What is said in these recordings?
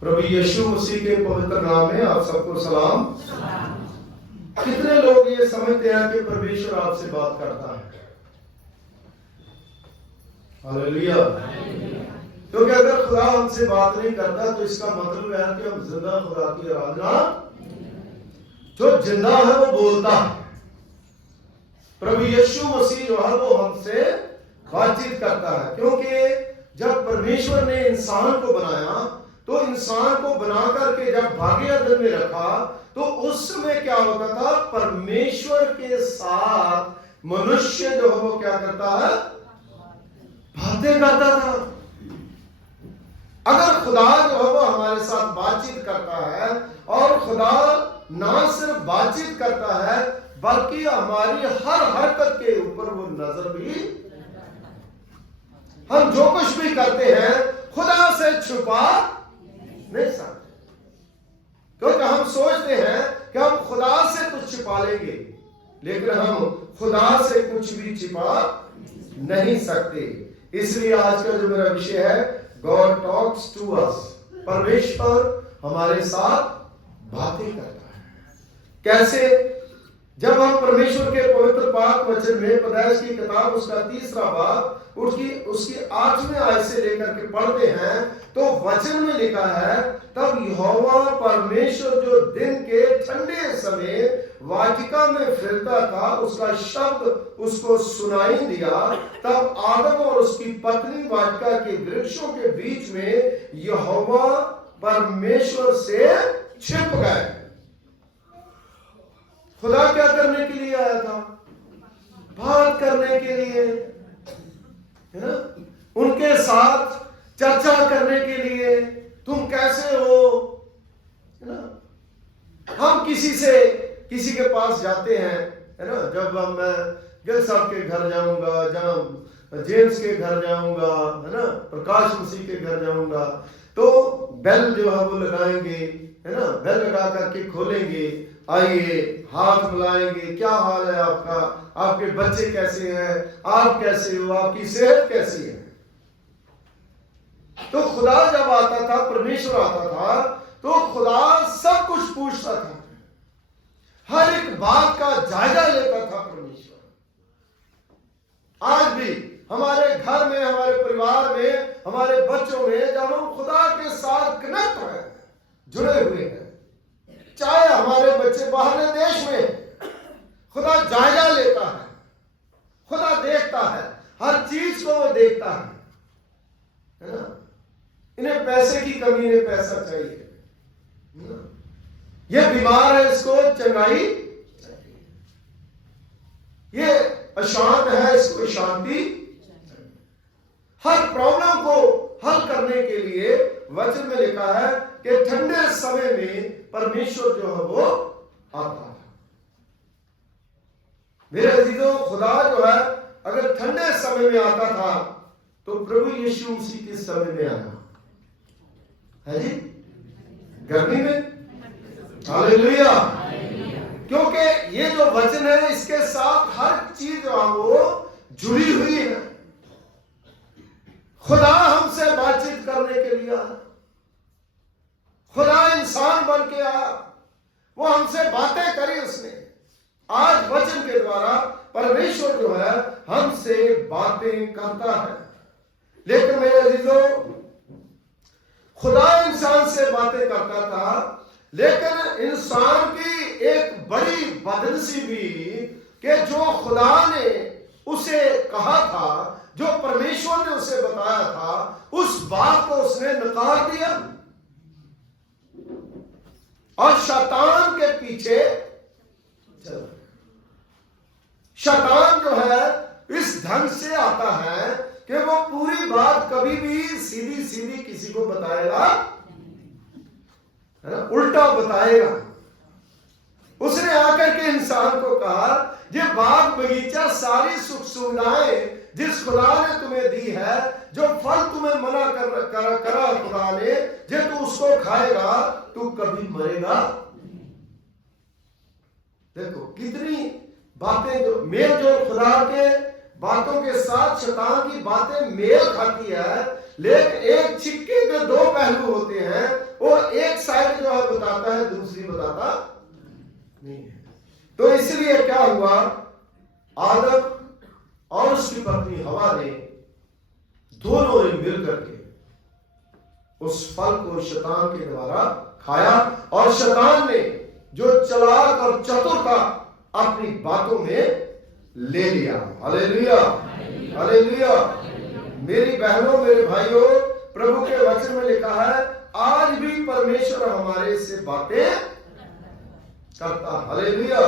प्रभु यीशु मसीह के पवित्र नाम में आप सबको सलाम। कितने लोग ये समझते हैं कि परमेश्वर आपसे बात करता है? हालेलुया। क्योंकि अगर खुदा हमसे बात नहीं करता तो इसका मतलब है कि हम जिंदा खुदा की आराधना, जो जिंदा है वो बोलता है। प्रभु यीशु मसीह जो है वो हमसे बातचीत करता है, क्योंकि जब परमेश्वर ने इंसान को बनाया तो इंसान को बना करके जब भाग्य अदन में रखा तो उस समय क्या होता था? परमेश्वर के साथ मनुष्य जो है वो क्या करता है? बातें करता था। अगर खुदा जो है वो हमारे साथ बातचीत करता है, और खुदा ना सिर्फ बातचीत करता है बल्कि हमारी हर हरकत के ऊपर वो नजर भी, हम जो कुछ भी करते हैं खुदा से छुपा नहीं सकते, क्योंकि हम सोचते हैं कि हम खुदा से कुछ छिपा लेंगे, लेकिन हम खुदा से कुछ भी छिपा नहीं सकते। इसलिए आज का जो मेरा विषय है, गॉड टॉक्स टू अस, परमेश्वर हमारे साथ बातें करता है। कैसे? जब हम परमेश्वर के पवित्र पाक वचन में पैदाइश की किताब उसका 3रा बाब उसकी 8वें आयत से लेकर के पढ़ते हैं तो वचन में लिखा है, तब यहोवा परमेश्वर जो दिन के ठंडे समय वाटिका में फिरता था उसका शब्द उसको सुनाई दिया। तब आदम और उसकी पत्नी वाटिका के वृक्षों के बीच में यहोवा परमेश्वर से छिप गए। खुदा क्या करने के लिए आया था? बात करने के लिए, है ना? उनके साथ चर्चा करने के लिए, तुम कैसे हो, है ना? हम किसी के पास जाते हैं, है ना? जब हम गिल साहब के घर जाऊंगा, जहां जेम्स के घर जाऊंगा, है ना, प्रकाश मसीह के घर जाऊंगा, तो बेल जो है वो लगाएंगे, है ना? बेल लगा करके खोलेंगे, आइए, हाथ मिलाएंगे, क्या हाल है आपका, आपके बच्चे कैसे हैं, आप कैसे हो, आपकी सेहत कैसी है। तो खुदा जब आता था, परमेश्वर आता था, तो खुदा सब कुछ पूछता था, हर एक बात का जायजा लेता था परमेश्वर। आज भी हमारे घर में, हमारे परिवार में, हमारे बच्चों में जब हम खुदा के साथ कनेक्ट हैं, जुड़े हुए हैं, चाहे हमारे बच्चे बाहर देश में, खुदा जायजा लेता है, खुदा देखता है, हर चीज को वो देखता है ना? इन्हें पैसे की कमी, इन्हें पैसा चाहिए, ये बीमार है, इसको चंगाई चाहिए, ये अशांत है, इसको शांति। हर प्रॉब्लम को हल करने के लिए वचन में लिखा है कि ठंडे समय में परमेश्वर जो है वो आता है। मेरे अजीजों, खुदा जो है अगर ठंडे समय में आता था तो प्रभु यीशु मसीह किस समय में आया है जी? गर्मी में। हालेलुया। क्योंकि ये जो वचन है इसके साथ हर चीज जो है वो जुड़ी हुई है। खुदा हमसे बातचीत करने के लिए आया, खुदा इंसान बन के आया, वो हमसे बातें करी उसने। आज वचन के द्वारा परमेश्वर जो है हमसे बातें करता है। लेकिन मेरे अजीजों, खुदा इंसान से बातें करता था, लेकिन इंसान की एक बड़ी बदनसी भी कि जो खुदा ने उसे कहा था, जो परमेश्वर ने उसे बताया था, उस बात को उसने नकार दिया और शैतान के पीछे चला। शैतान जो है इस ढंग से आता है कि वो पूरी बात कभी भी सीधी सीधी किसी को बताएगा, है ना? उल्टा बताएगा। उसने आकर के इंसान को कहा, ये बाग बगीचा, सारी सुख सुविधाएं जिस खुदा ने तुम्हें दी है, जो फल तुम्हें मना करा खुदा ने, जे तू उसको खाएगा तू कभी मरेगा। देखो कितनी बातें जो मेल जोल, खुदा के बातों के साथ शैतान की बातें मेल खाती है, लेकिन एक सिक्के के दो पहलू होते हैं। वो नहीं है। तो इसलिए क्या हुआ, आदम और उसकी पत्नी हवा ने दोनों ने मिल करके उस फल को शैतान के द्वारा खाया, और शैतान ने जो चालाक और चतुर था अपनी बातों में ले लिया। Hallelujah, hallelujah. मेरी बहनों, मेरे भाइयों, प्रभु के वचन में लिखा है आज भी परमेश्वर हमारे से बातें करता। हालेलुया।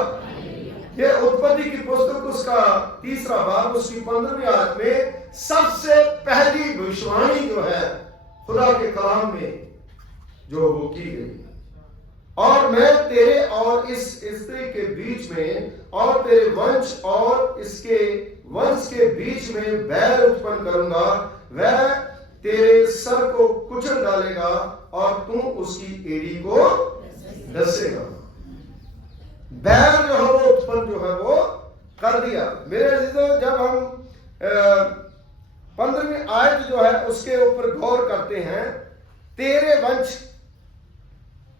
ये उत्पत्ति की पुस्तक उसका 3 बाब उसकी 15वीं आयत में सबसे पहली भविष्यवाणी जो है खुदा के कलाम में जो वो की गई, और मैं तेरे और इस स्त्री के बीच में और तेरे वंश और इसके वंश के बीच में बैर उत्पन्न करूंगा, वह तेरे सर को कुचल डालेगा और तू उसकी एड़ी को डसेगा। बैर जो है वो उत्पन्न जो है वो कर दिया। मेरे अजीजों, जब हम 15वीं आयत जो है उसके ऊपर गौर करते हैं, तेरे वंश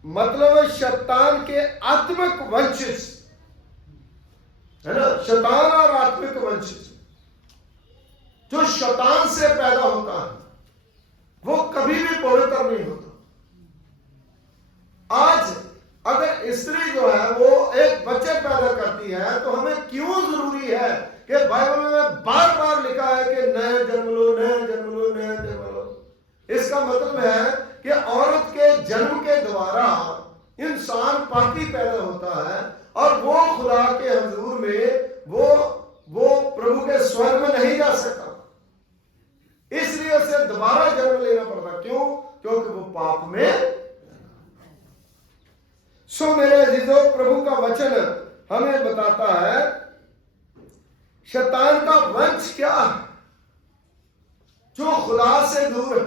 मतलब शैतान के आत्मिक वंशज है ना, शैतान और आत्मिक वंशज जो शैतान से पैदा होता है वो कभी भी पवित्र नहीं होता। आज अगर स्त्री जो है वो एक बच्चे पैदा करती है तो हमें क्यों जरूरी है कि बाइबल में बार बार लिखा है कि नया जन्म लो, नया जन्म लो, नया जन्म लो। इसका मतलब है कि औरत के जन्म के द्वारा इंसान पापी पैदा होता है और वो खुदा के हजूर में वो प्रभु के स्वर्ग में नहीं जा सकता, इसलिए उसे दोबारा जन्म लेना पड़ता। क्यों? क्योंकि वो पाप में। सो मेरे अजीजों, प्रभु का वचन हमें बताता है शैतान का वंश क्या है, जो खुदा से दूर है,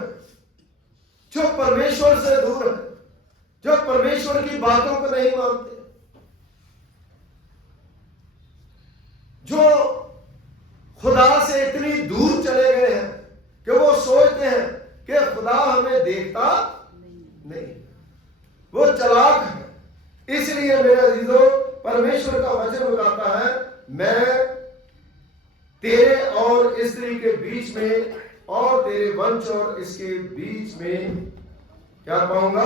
जो परमेश्वर से दूर है, जो परमेश्वर की बातों को नहीं मानते, जो खुदा से इतनी दूर चले गए हैं कि वो सोचते हैं कि खुदा हमें देखता नहीं, वो चालाक है। इसलिए मेरे अजीजों, परमेश्वर का वचन बताता है मैं तेरे और स्त्री के बीच में और तेरे वंश और इसके बीच में क्या पाऊंगा?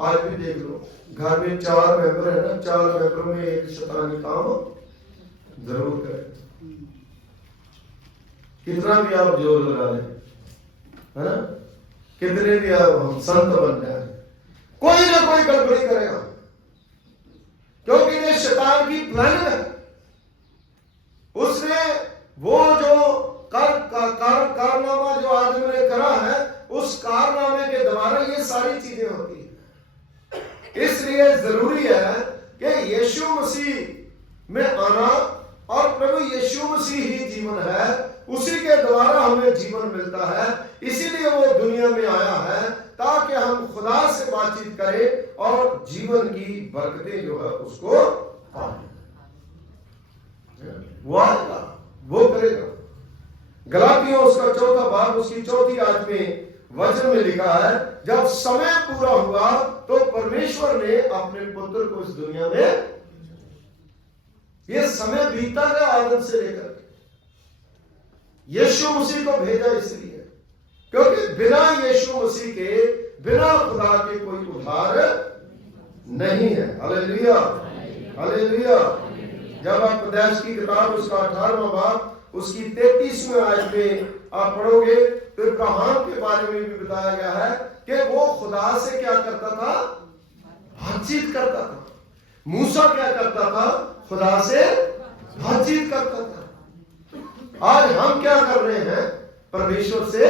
आज भी देख लो, घर में 4 मेंबर है ना, 4 मेंबरों में एक शैतानी काम जरूर करें। कितना भी आप जोर लगा लें, है ना, कितने भी आप हम संत बन जाए, कोई ना कोई गड़बड़ी करेगा, क्योंकि ये शैतान की प्लान है। उसने वो जो कारनामा जो आदमी ने करा है, उस कारनामे के द्वारा ये सारी चीजें होती है। इसलिए जरूरी है कि यीशु मसीह में आना, और प्रभु यीशु मसीह ही जीवन है, उसी के द्वारा हमें जीवन मिलता है। इसीलिए वो दुनिया में आया है ताकि हम खुदा से बातचीत करें और जीवन की बरकतें जो है उसको पाएं। वो आएगा, वो करेगा। गलातियों उसका 4 बाब उसकी 4 आयत में वचन में लिखा है जब समय पूरा हुआ तो परमेश्वर ने अपने पुत्र को इस दुनिया में, ये समय बीता गया आदम से लेकर यीशु मसीह को भेजा, इसलिए क्योंकि बिना यीशु मसीह के, बिना खुदा के कोई उद्धार नहीं है। Hallelujah, hallelujah. जब आप पैदाइश की किताब उसका 18वां बाब उसकी 33वीं आयत में आप पढ़ोगे तो इब्राहिम के बारे में भी बताया गया है कि वो खुदा से क्या करता था? बातचीत करता था। मूसा क्या करता था? खुदा से बातचीत करता था। आज हम क्या कर रहे हैं? परमेश्वर से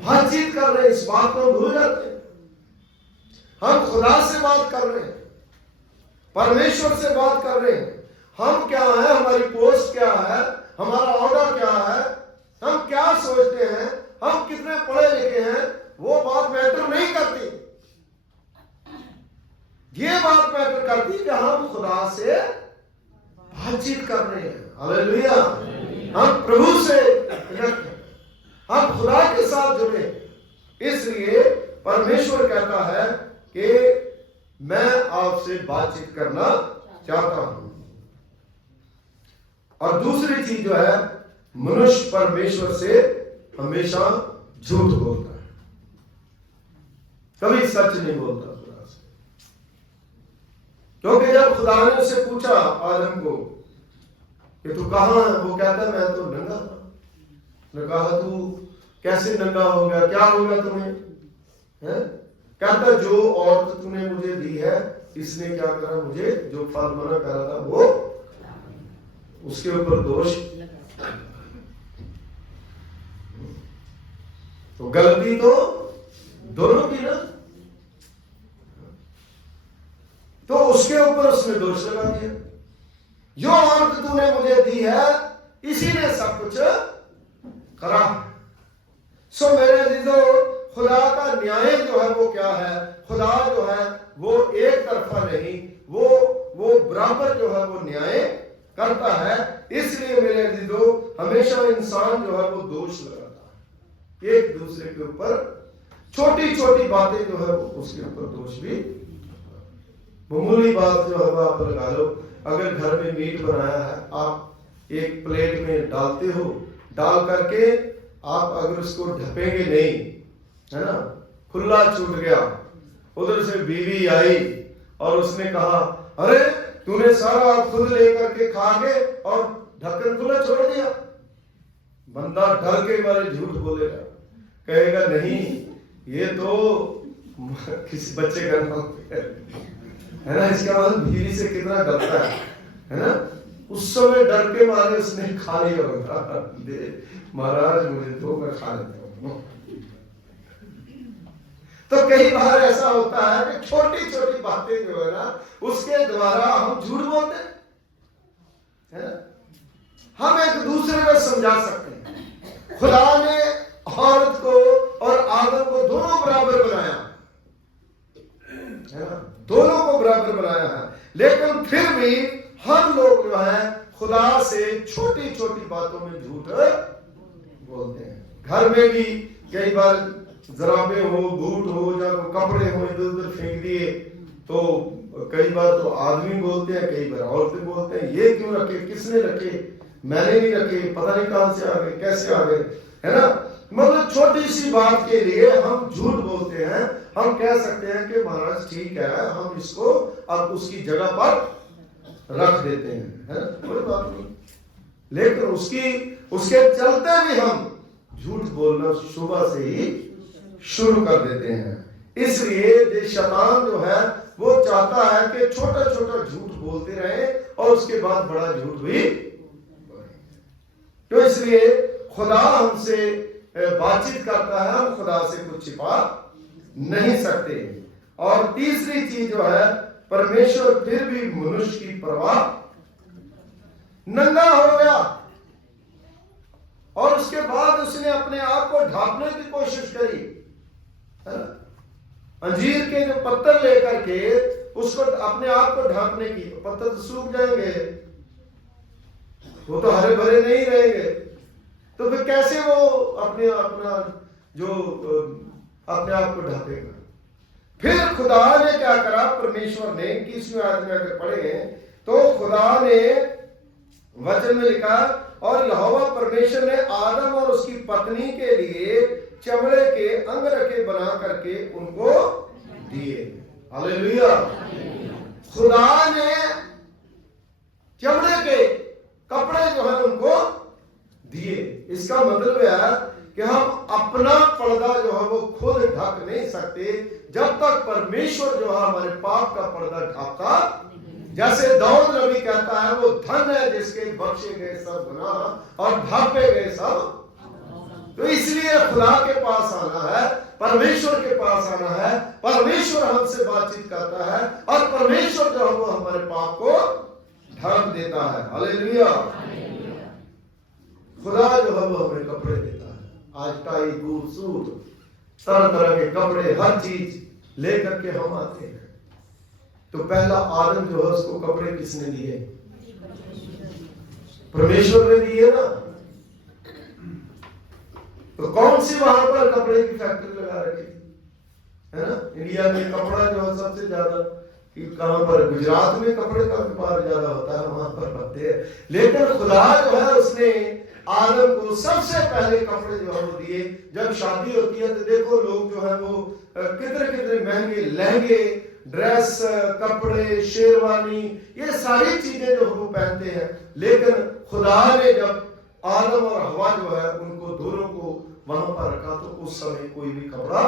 बातचीत कर रहे हैं। इस बात को भूल जाते हैं। हम खुदा से बात कर रहे हैं, परमेश्वर से बात कर रहे हैं। हम क्या है, हमारी पोस्ट क्या है, हमारा ऑर्डर क्या है, हम क्या सोचते हैं, हम कितने पढ़े लिखे हैं, वो बात मैटर नहीं करती। ये बात मैटर करती कि हम खुदा से बातचीत कर रहे हैं। हालेलुया। हम प्रभु से रखें, हम खुदा के साथ जुड़े। इसलिए परमेश्वर कहता है कि मैं आपसे बातचीत करना चाहता हूं। और दूसरी चीज जो है, मनुष्य परमेश्वर से हमेशा झूठ बोलता है, कभी सच नहीं बोलता खुदा से। क्योंकि जब खुदा ने उससे पूछा आदम को कि तू कहां है, वो कहता मैं तो नंगा था। ने कहा तू कैसे नंगा हो गया, क्या हो गया तुम्हें? है? कहता जो औरत तूने मुझे दी है इसने क्या करा, मुझे जो फल मना करा था वो उसके ऊपर दोष। तो गलती तो दोनों की ना, तो उसके ऊपर उसने दोष लगा दिया। जो औरत तूने मुझे दी है इसी ने सब कुछ करा। सो मेरे अजीजों, खुदा का न्याय जो है वो क्या है? खुदा जो है वो एक तरफा नहीं, वो बराबर जो है वो न्याय करता है। इसलिए मेरे अजीजों, हमेशा इंसान जो है वो दोष लगाता है एक दूसरे के ऊपर, छोटी छोटी बातें जो है वो उसके ऊपर दोष भी। मामूली बात जो है वो आप लगा लो, अगर घर में मीट बनाया है, आप एक प्लेट में डालते हो, डाल करके आप अगर उसको ढकेंगे नहीं, है ना, खुला छूट गया, उधर से बीवी आई और उसने कहा अरे तूने सारा खुद लेकर के खा गए और ढक्कन खुला छोड़ दिया। बंदा डर के मारे झूठ बोलेगा, कहेगा नहीं ये तो किसी बच्चे का नाम है ना, इसका मतलब बीवी से कितना डरता है ना। उस समय डर के मारे उसने खा लिया होगा, महाराज मुझे तो मैं खा लेता हूँ। तो कई बार ऐसा होता है कि छोटी छोटी बातें जो है ना उसके द्वारा हम झूठ बोलते हैं ना। हम एक दूसरे को समझा सकते हैं। खुदा ने औरत को और आदम को दोनों बराबर बनाया है ना, दोनों को बराबर बनाया है, लेकिन फिर भी हम लोग जो है खुदा से छोटी छोटी बातों में झूठ बोलते हैं। घर में भी कई बार जराबे हो, बूट हो या कपड़े हो इधर उधर फेंक दिए, तो कई बार तो आदमी बोलते हैं, कई बार औरतें बोलते हैं ये क्यों रखे, किसने रखे, मैंने नहीं रखे, पता नहीं कहां से आ गए, कैसे आ गए, है ना। मतलब छोटी सी बात के लिए हम झूठ बोलते हैं। हम कह सकते हैं कि महाराज ठीक है, हम इसको अब उसकी जगह पर रख देते हैं, है ना, कोई बात नहीं। लेकिन उसके चलते भी हम झूठ बोलना सुबह से ही शुरू कर देते हैं। इसलिए ये शैतान जो है वो चाहता है कि छोटा छोटा झूठ बोलते रहे और उसके बाद बड़ा झूठ भी। तो इसलिए खुदा हमसे बातचीत करता है, हम खुदा से कुछ छिपा नहीं सकते। और तीसरी चीज जो है, परमेश्वर फिर भी मनुष्य की परवाह, नंगा हो गया और उसके बाद उसने अपने आप को ढांपने की कोशिश करी, है ना? अंजीर के जो पत्थर लेकर के उसको अपने आप को ढांपने की, पत्थर तो सूख जाएंगे, वो तो हरे भरे नहीं रहेंगे, तो फिर कैसे वो अपने आप को ढांपेगा? फिर खुदा ने क्या करा, परमेश्वर ने 21वें आयत में अगर पढ़े तो खुदा ने वचन में लिखा, और यहोवा परमेश्वर ने आदम और उसकी पत्नी के लिए चमड़े के अंगरखे बना करके उनको दिए। हालेलुया। खुदा ने चमड़े के कपड़े जो है उनको दिए। इसका मतलब है कि हम अपना पर्दा जो है वो खुद ढक नहीं सकते जब तक परमेश्वर जो है हमारे पाप का पर्दा ढकता। जैसे दाऊद नबी कहता है, वो धन है जिसके बख्शे गए सब गुनाह और ढांपे गए सब। तो इसलिए खुदा के पास आना है, परमेश्वर के पास आना है, परमेश्वर हमसे बातचीत करता है और परमेश्वर जो है वो हमारे पाप को ढक देता है। हालेलुया। खुदा जो है वो हमें कपड़े देता है। आज टाई, बूट, सूट, तरह तरह के कपड़े, हर चीज लेकर के हम आते हैं। तो पहला आदम जो है उसको कपड़े किसने दिए? परमेश्वर ने दिए ना। तो कौन सी वहां पर कपड़े की फैक्ट्री लगा रखी थी, है ना? इंडिया में कपड़ा जो है सबसे ज्यादा कि कहां पर गुजरात में कपड़े का व्यापार ज्यादा होता है, वहां पर बनते हैं। लेकिन खुदा जो है उसने आदम को सबसे पहले कपड़े जो है वो दिए। जब शादी होती है तो देखो लोग जो है वो कितने कितने महंगे लहंगे, ड्रेस, कपड़े, शेरवानी, ये सारी चीजें जो वो पहनते हैं। लेकिन खुदा ने जब आदम और हवा जो है उनको दोनों को वहां पर रखा तो उस समय कोई भी कपड़ा,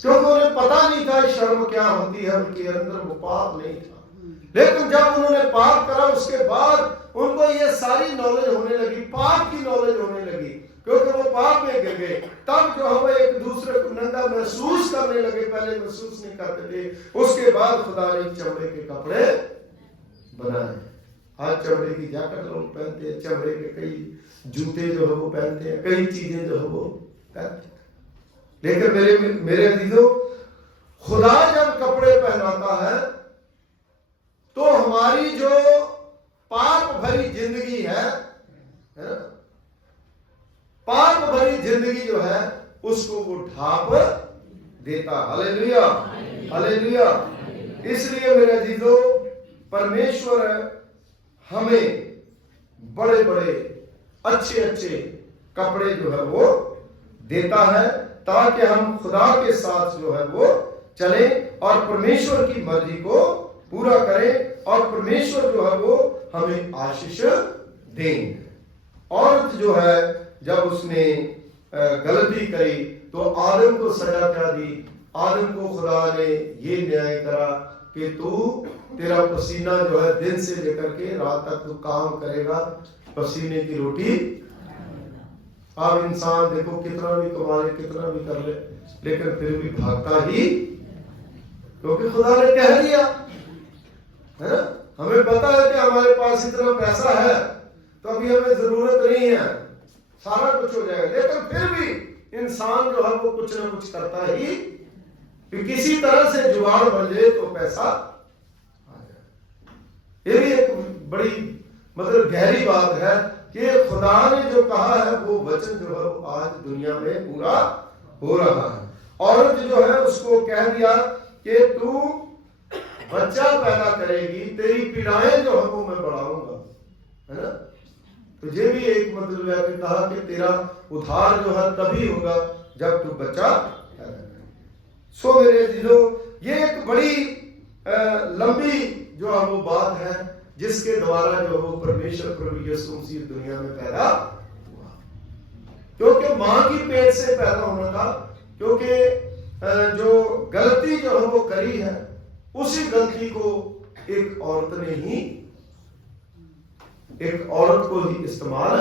क्योंकि उन्हें पता नहीं था शर्म क्या होती है, उनके अंदर वो पाप नहीं था। लेकिन जब उन्होंने पाप करा उसके बाद उनको ये सारी नॉलेज होने लगी, पाप की नॉलेज होने लगी, क्योंकि वो पाप में गिर गए। तब जो है वो एक दूसरे को नंगा महसूस करने लगे, पहले महसूस नहीं करते थे। उसके बाद खुदा ने चमड़े के कपड़े बनाए। आज चमड़े की जैकेट लोग पहनते हैं, चमड़े के कई जूते जो है वो पहनते हैं, कई चीजें जो है वो पहनते हैं। लेकिन मेरे अजीजों, खुदा जब कपड़े पहनाता है तो हमारी जो पाप भरी जिंदगी है ना, पाप भरी जिंदगी जो है उसको वो ढांप देता। Hallelujah, hallelujah. इसलिए मेरे अजीजों, परमेश्वर हमें बड़े बड़े अच्छे अच्छे कपड़े जो है वो देता है, ताकि हम खुदा के साथ जो है वो चलें और परमेश्वर की मर्जी को पूरा करें, और परमेश्वर जो है वो हमें आशीष देंगे। औरत जो है जब उसने गलती करी तो आदम को सजा क्या दी? आदम को खुदा ने ये न्याय करा कि तेरा पसीना जो है दिन से लेकर के रात तक तू काम करेगा, पसीने की रोटी। अब इंसान देखो कितना भी कमा ले, कितना भी कर ले, लेकिन फिर भी भागता ही, क्योंकि खुदा ने कह दिया है ना। हमें पता है कि हमारे पास इतना पैसा है तो अभी हमें जरूरत नहीं है, सारा कुछ हो जाएगा, लेकिन फिर भी इंसान जो है वो कुछ ना कुछ करता ही, कि किसी तरह से जुगाड़ बन जाए तो पैसा आ जाए। ये भी एक बड़ी मतलब गहरी बात है कि खुदा ने जो कहा है वो वचन जो है वो आज दुनिया में पूरा हो रहा है। औरत जो है उसको कह दिया कि तू बच्चा पैदा करेगी, तेरी पीड़ाएं जो है वो मैं बढ़ाऊंगा, है ना। तो ये भी एक मतलब है कि कहा कि तेरा उद्धार जो है तभी होगा जब तू बच्चा पैदा करेगा। सो मेरे दिलों, ये एक बड़ी लंबी जो है वो बात है जिसके द्वारा जो वो परमेश्वर प्रभु यीशु मसीह दुनिया में पैदा हुआ, क्योंकि मां की पेट से पैदा होना था। क्योंकि जो गलती जो है वो करी है, उसी गलती को एक औरत ने ही, एक औरत को ही इस्तेमाल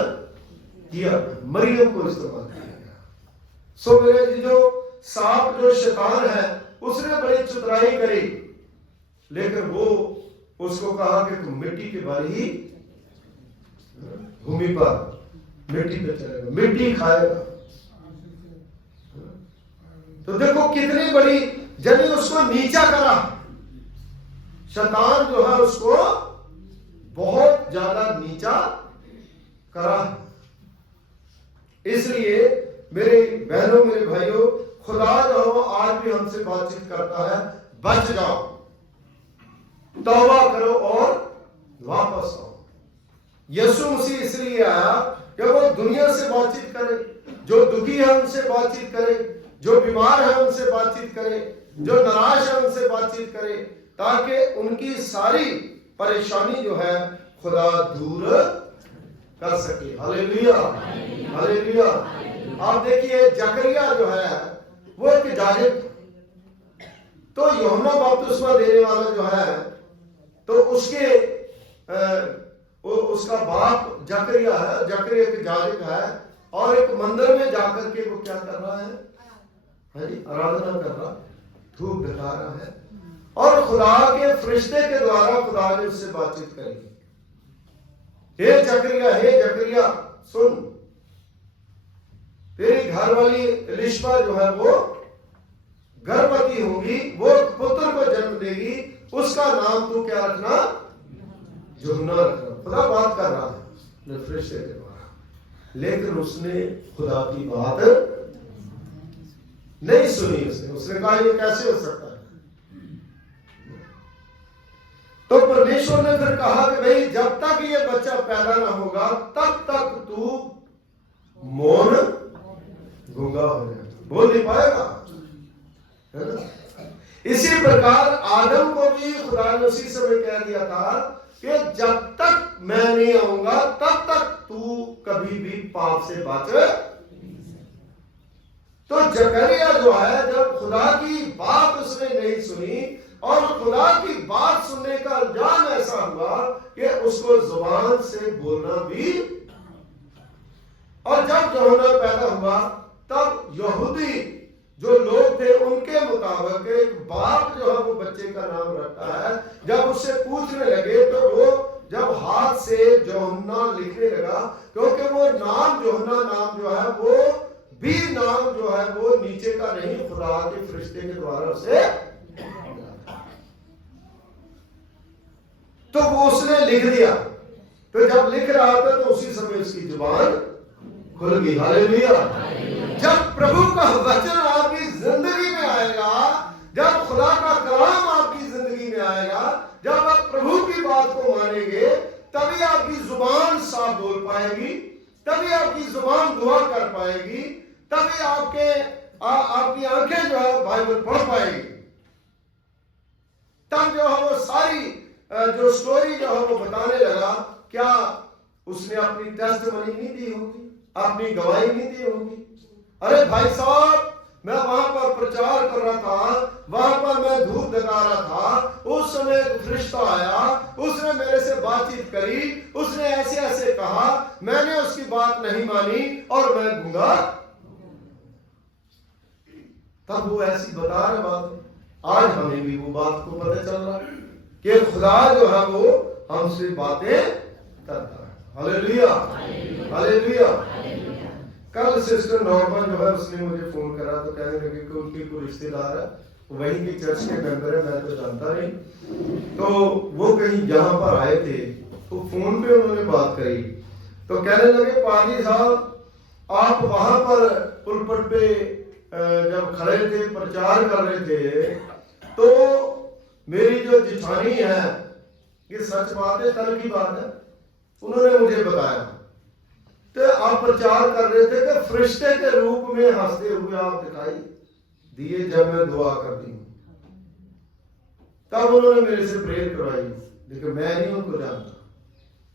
किया, मरियम को इस्तेमाल किया। सो मेरे जो सांप जो शैतान है उसने बड़ी चतुराई करी, लेकिन वो उसको कहा कि तुम मिट्टी के बारे ही भूमि पर मिट्टी पे चलेगा, मिट्टी खाएगा। तो देखो कितनी बड़ी, जब उसको नीचा करा शैतान जो है, उसको बहुत ज्यादा नीचा करा। इसलिए मेरे बहनों, मेरे भाइयों, खुदा जो है आज भी हमसे बातचीत करता है, बच जाओ, तौबा करो और वापस आओ। यीशु मसीह इसलिए आया कि वो दुनिया से बातचीत करे, जो दुखी है उनसे बातचीत करे, जो बीमार है उनसे बातचीत करे, जो नाराज है उनसे बातचीत करे, ताकि उनकी सारी परेशानी जो है खुदा दूर कर सके। Hallelujah, hallelujah. आप देखिए जकरिया जो है वो एक जाजिम, तो यूहन्ना बपतिस्मा देने वाला जो है, तो उसका बाप जकरिया है, जकरिया के जाजिम है, और एक मंदिर में जाकर के वो क्या कर रहा है, आराधना कर रहा, धूप दिखा रहा है, और खुदा के फरिश्ते के द्वारा खुदा ने उससे बातचीत करी। हे जकरिया सुन, तेरी घरवाली एलिशबा जो है वो गर्भवती होगी, वो पुत्र को जन्म देगी, उसका नाम तू क्या रखना, यूहन्ना रखना। खुदा बात कर रहा है फरिश्ते के द्वारा, लेकिन उसने खुदा की बात नहीं सुनी। उसने कहा ये कैसे हो सकता है, तो परमेश्वर ने फिर कहा कि भाई जब तक ये बच्चा पैदा ना होगा तब तक तू मौन गूंगा हो जाएगा, बोल नहीं पाएगा, है ना। इसी प्रकार आदम को भी खुदा ने उसी समय कह दिया था कि जब तक मैं नहीं आऊंगा तब तक तू कभी भी पाप से बच। तो जकरिया जो है, जब खुदा की बात उसने नहीं सुनी और खुदा की बात सुनने का अंजाम ऐसा हुआ कि उसको जुबान से बोलना भी, और जब यूहन्ना पैदा हुआ तब यहूदी जो लोग थे उनके मुताबिक एक बाप जो है वो बच्चे का नाम रखता है। जब उससे पूछने लगे तो वो जब हाथ से यूहन्ना लिखने लगा, क्योंकि वो नाम यूहन्ना नाम जो है वो भी नाम जो है वो नीचे का नहीं, खुदा के फरिश्ते के द्वारा उसे, तो वो उसने लिख दिया। तो जब लिख रहा था तो उसी समय उसकी जुबान खुल गई। हालेलुया। जब प्रभु का वचन आपकी जिंदगी में आएगा, जब खुदा का कलाम आपकी जिंदगी में आएगा, जब आप प्रभु की बात को मानेंगे, तभी आपकी जुबान साफ बोल पाएगी, तभी आपकी जुबान दुआ कर पाएगी, तभी आपकी आंखें जो है बाइबल पढ़ पाएगी। तब जो है वो सारी जो स्टोरी जो है वो बताने लगा, क्या उसने अपनी टेस्टमनी नहीं दी होगी, अपनी गवाही नहीं दी होगी। अरे भाई साहब, मैं वहां पर प्रचार कर रहा था, वहां पर मैं धूप लगा रहा था, उस समय एक फरिश्ता आया, उसने मेरे से बातचीत करी, उसने ऐसे ऐसे कहा, मैंने उसकी बात नहीं मानी और मैं गूंगा। तब वो ऐसी बता रहे बात, आज हमें भी वो बात को पता चल रहा है कि खुदा जो है वो हमसे बातें करता है। Hallelujah, hallelujah. कल सिस्टर नॉर्मा जो है उसने मुझे फोन करा तो कहने लगे कि उनके कोई रिश्तेदार है, वहीं के चर्च के मेंबर है, मैं तो जानता नहीं, तो वो कहीं यहाँ पर आए थे, तो फोन पे उन्होंने बात करी, तो कहने लगे पाजी साहब आप वहां पर पुलपट पे जब खड़े थे प्रचार कर रहे थे, तो मेरी जो जिठानी है, ये सच बात है, कल की बात है, उन्होंने मुझे बताया, तो आप प्रचार कर रहे थे कि फरिश्ते के रूप में हंसते हुए आप दिखाई दिए जब मैं दुआ करती हूँ। तब उन्होंने मेरे से प्रेयर करवाई, लेकिन मैं नहीं उनको जानता,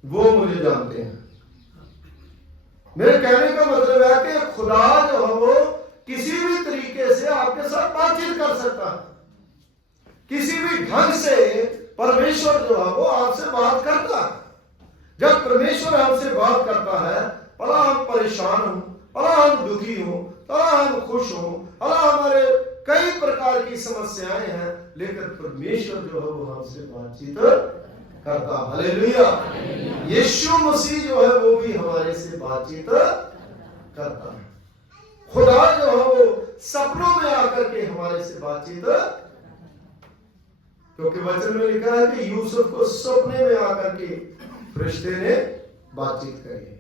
वो मुझे जानते हैं। मेरे कहने का मतलब है कि खुदा जो है वो किसी भी तरीके से आपके साथ बातचीत कर सकता है, किसी भी ढंग से परमेश्वर जो है वो आपसे बात करता है। जब परमेश्वर हमसे बात करता है, भला हम परेशान हो, भला हम दुखी हो, भला हम खुश हो, भला हमारे कई प्रकार की समस्याएं हैं, लेकिन परमेश्वर जो है वो हमसे बातचीत करता। हालेलुया। यीशु मसीह जो है वो भी हमारे से बातचीत करता है। खुदा जो है वो सपनों में आकर के हमारे से बातचीत, क्योंकि वचन में लिखा है कि यूसुफ को सपने में आकर के फरिश्ते ने बातचीत करी।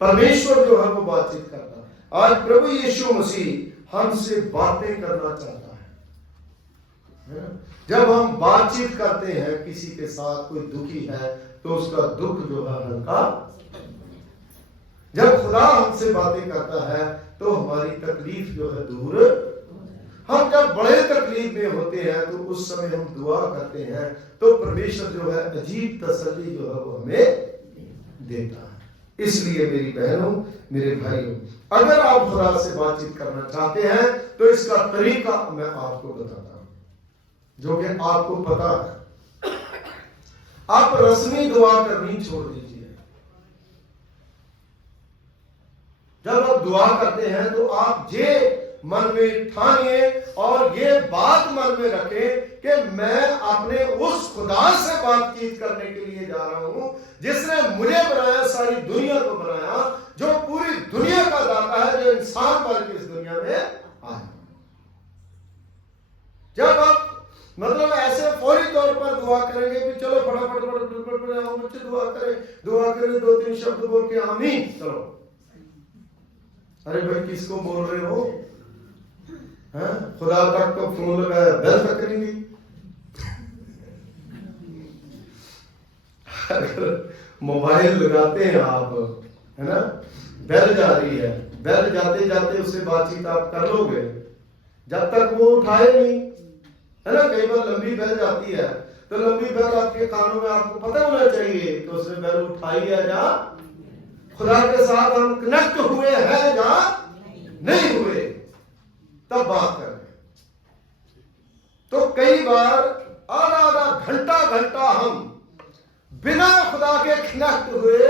परमेश्वर जो है वो बातचीत करता है। आज प्रभु यीशु मसीह हमसे बातें करना चाहता है। जब हम बातचीत करते हैं किसी के साथ, कोई दुखी है तो उसका दुख जो है हल्का, जब खुदा हमसे बातें करता है तो हमारी तकलीफ जो है दूर। हम जब बड़े तकलीफ में होते हैं तो उस समय हम दुआ करते हैं तो परमेश्वर जो है अजीब तसल्ली जो है वो हमें देता है। इसलिए मेरी बहनों, मेरे भाइयों, अगर आप खुदा से बातचीत करना चाहते हैं तो इसका तरीका मैं आपको बताता हूं, जो कि आपको पता है। आप रस्मी दुआ करनी छोड़ दीजिए। जब आप दुआ करते हैं तो आप ये मन में ठानिए और ये बात मन में रखें कि मैं अपने उस खुदा से बातचीत करने के लिए जा रहा हूं जिसने मुझे बनाया, सारी दुनिया को बनाया, जो पूरी दुनिया का दाता है, जो इंसान बन के इस दुनिया में आया। जब आप मतलब ऐसे फौरी तौर पर दुआ करेंगे कि चलो फटाफट बच्चे दुआ करें 2-3 शब्द बोल के आमीन, चलो। अरे भाई किसको बोल रहे हो? खुदा तक तो फोन लगाया, बेल तक करेंगे। मोबाइल लगाते हैं आप, है ना, बेल जा रही है, बेल जाते जाते उससे बातचीत आप कर लोगे जब तक वो उठाए नहीं, है ना। कई बार लंबी बेल जाती है तो लंबी बेल आपके कानों में, आपको पता होना चाहिए कि उसने बेल उठाई है या खुदा के साथ हम कनेक्ट हुए हैं या नहीं हुए, तब बात करें। तो कई बार आधा आधा घंटा घंटा हम बिना खुदा के कनेक्ट हुए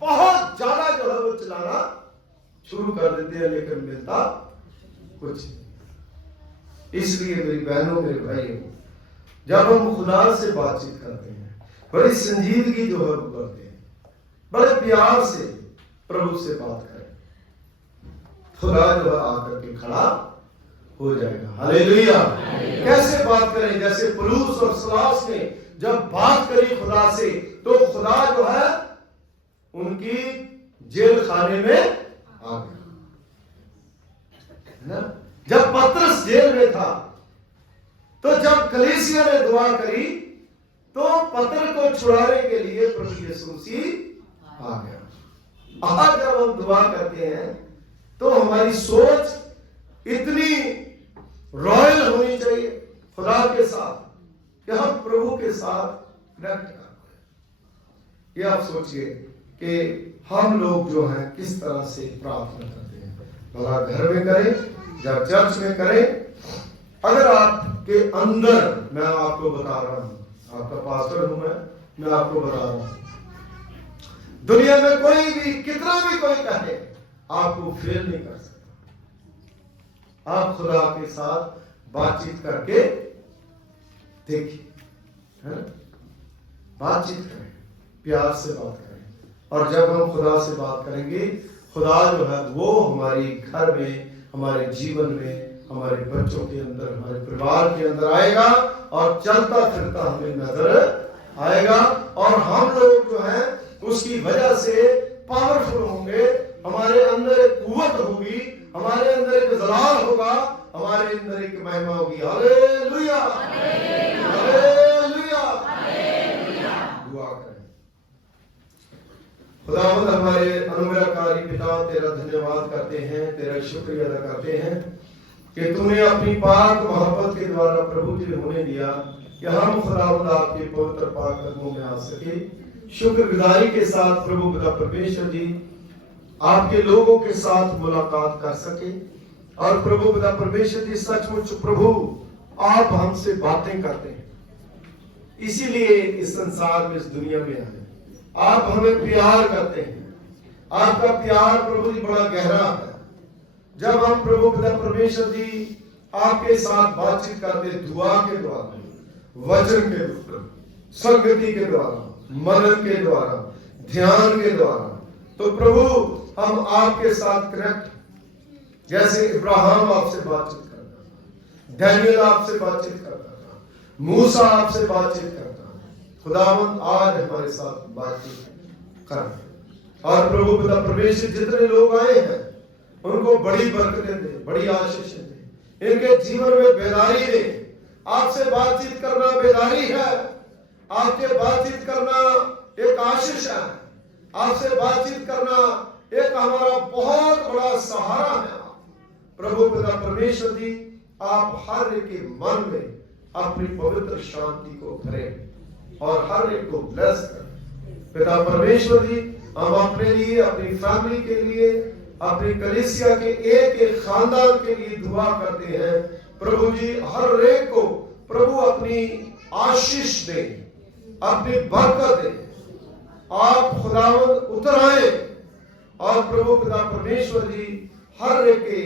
बहुत ज्यादा जो है वो चलाना शुरू कर देते हैं, लेकिन मिलता कुछ नहीं। इसलिए मेरी बहनों, मेरे भाइयों, जब हम खुदा से बातचीत करते हैं, बड़ी संजीदगी जो है वो करते हैं, बड़े प्यार से प्रभु से बात करें, खुदा जो है आकर के खड़ा हो जाएगा। हालेलुया। कैसे बात करें? जैसे पौलुस और सिलास ने जब बात करी खुदा से, तो खुदा जो है उनकी जेल खाने में आ गया, है ना। जब पतरस जेल में था, तो जब कलीसिया ने दुआ करी, तो पत्र को छुड़ाने के लिए प्रभु यीशु मसीह आ गया। आज जब हम दुआ करते हैं तो हमारी सोच इतनी रॉयल होनी चाहिए खुदा के साथ कि हम प्रभु के साथ कनेक्ट कर पाए। ये आप सोचिए कि हम लोग जो हैं किस तरह से प्रार्थना करते हैं, भला घर में करें या चर्च में करें। अगर आपके अंदर, मैं आपको बता रहा हूं, आपका पास्टर हूं मैं आपको बता रहा हूं, दुनिया में कोई भी कितना भी कोई कहे, आपको फेल नहीं कर सकता। आप खुदा के साथ बातचीत करके देखिए, है ना, बातचीत करें, प्यार से बात करें। और जब हम खुदा से बात करेंगे, खुदा जो है वो हमारी घर में, हमारे जीवन में, हमारे बच्चों के अंदर, हमारे परिवार के अंदर आएगा और चलता फिरता हमें नजर आएगा। और हम लोग जो है उसकी वजह से पावरफुल होंगे, हमारे अंदर एक कुव्वत होगी, हमारे अंदर एक जलाल होगा, हमारे अंदर एक महिमा होगी। Hallelujah, hallelujah. दुआ करें। खुदावंद हमारे अनुग्रहकारी पिता, तेरा धन्यवाद करते हैं, तेरा शुक्रिया अदा करते हैं कि तूने अपनी पाक मोहब्बत के द्वारा प्रभु जी होने दिया कि हम खुदावंद आपके पवित्र पाक कदमों में आ सके। शुक्रगुजारी के साथ प्रभु पिता परमेश्वर जी आपके लोगों के साथ मुलाकात कर सके। और प्रभु पिता परमेश्वर जी, सचमुच प्रभु आप हमसे बातें करते हैं, इसीलिए इस संसार में, इस दुनिया में आए। आप हमें प्यार करते हैं, आपका प्यार प्रभु जी बड़ा गहरा है। जब हम प्रभु पिता परमेश्वर जी आपके साथ बातचीत करते, दुआ के द्वारा, वचन के द्वारा, संगति के द्वारा, मनन के द्वारा, ध्यान के द्वारा, तो प्रभु हम आपके साथ कनेक्ट, जैसे इब्राहिम आपसे बातचीत करता था, डैनियल आपसे बातचीत करता था, मूसा आपसे बातचीत करता है, खुदावंद आज हमारे साथ बातचीत कर। और प्रभु पिता परमेश्वर जितने लोग आए हैं उनको बड़ी बरकतें दे, बड़ी आशीषें दे, इनके जीवन में बेदारी दे। आपसे बातचीत करना बेदारी है, आपसे बातचीत करना एक आशीष है, आपसे बातचीत करना एक हमारा बहुत बड़ा सहारा है। प्रभु पिता परमेश्वर जी, आप हर एक के मन में अपनी पवित्र शांति को भरें और हर एक को ब्लेस करें। पिता परमेश्वर जी, हम अपने लिए, अपनी फैमिली के लिए, अपनी कलीसिया के एक एक खानदान के लिए दुआ करते हैं। प्रभु जी, हर एक को प्रभु अपनी आशीष दें, अपनी बरकत दें, आप खुदावंद उतर आए। और प्रभु पिता परमेश्वर जी, हर एक के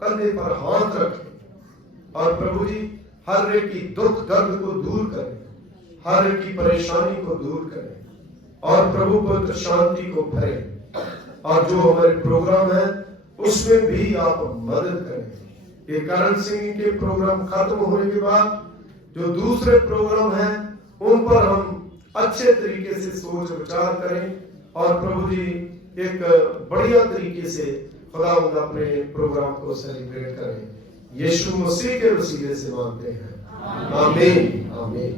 कंधे पर हाथ रखें और प्रभु जी हर एक की दुख दर्द को दूर करें, हर एक की परेशानी को दूर करें और प्रभु पवित्र शांति को भरें। और जो हमारे प्रोग्राम है उसमें भी आप मदद करें। ये करण सिंह के प्रोग्राम खत्म होने के बाद जो दूसरे प्रोग्राम हैं उन पर हम अच्छे तरीके से सोच विचार करें और प्रभु जी एक बढ़िया तरीके से खुदावंद अपने प्रोग्राम को सेलिब्रेट करें। यीशु मसीह के वसीले से मांगते हैं, आमीन, आमीन।